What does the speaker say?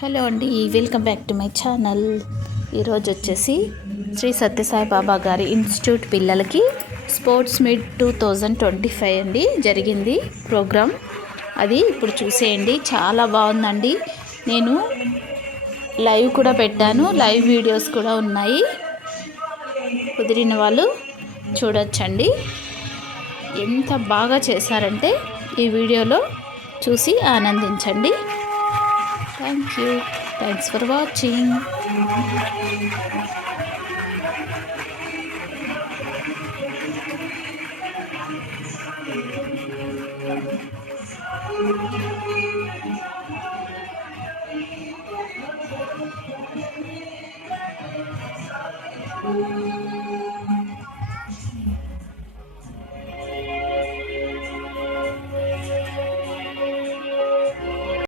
Hello అండి, welcome back to my channel. ఈరోజు వచ్చేసి శ్రీ సత్యసాయి బాబా గారి ఇన్స్టిట్యూట్ పిల్లలకి స్పోర్ట్స్ మీట్ 2025 అండి జరిగింది ప్రోగ్రామ్. అది ఇప్పుడు చూసేయండి, చాలా బాగుందండి. నేను లైవ్ కూడా పెట్టాను, లైవ్ వీడియోస్ కూడా ఉన్నాయి, కుదిరిన వాళ్ళు చూడొచ్చండి. ఎంత బాగా చేశారంటే ఈ వీడియోలో చూసి ఆనందించండి. Thank you. Thanks for watching.